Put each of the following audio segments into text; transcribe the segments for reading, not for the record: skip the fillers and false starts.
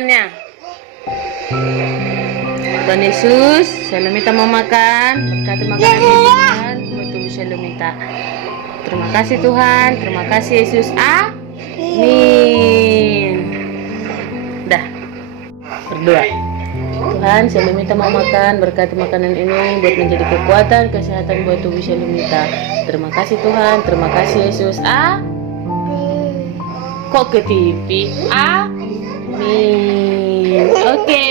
tangannya. Tuhan Yesus, Shalomita mau makan. Berkati makanan ini Tuhan. Betul Shalomita. Terima kasih Tuhan. Terima kasih Yesus. Amin. Dah. Berdoa. Tuhan, Shalomita mau makan. Berkati makanan ini buat menjadi kekuatan, kesehatan buat tubuh Shalomita. Terima kasih Tuhan. Terima kasih Yesus. Kok ke TV? Amin. Oke.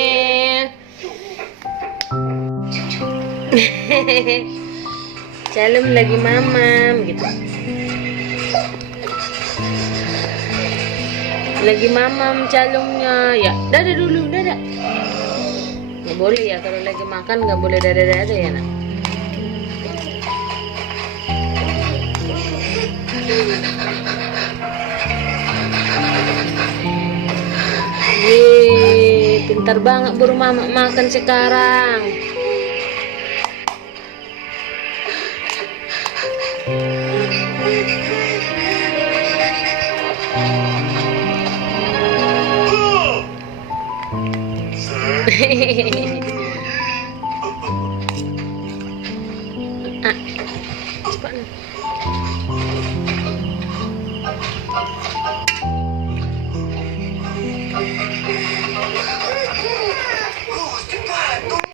Shalom lagi mamam gitu. Lagi mamam calungnya. Ya, dadah dulu, dadah. Nggak boleh ya kalau lagi makan, nggak boleh dadah-dadah ya nak. Yeay, pintar banget baru mama makan sekarang. Cepat.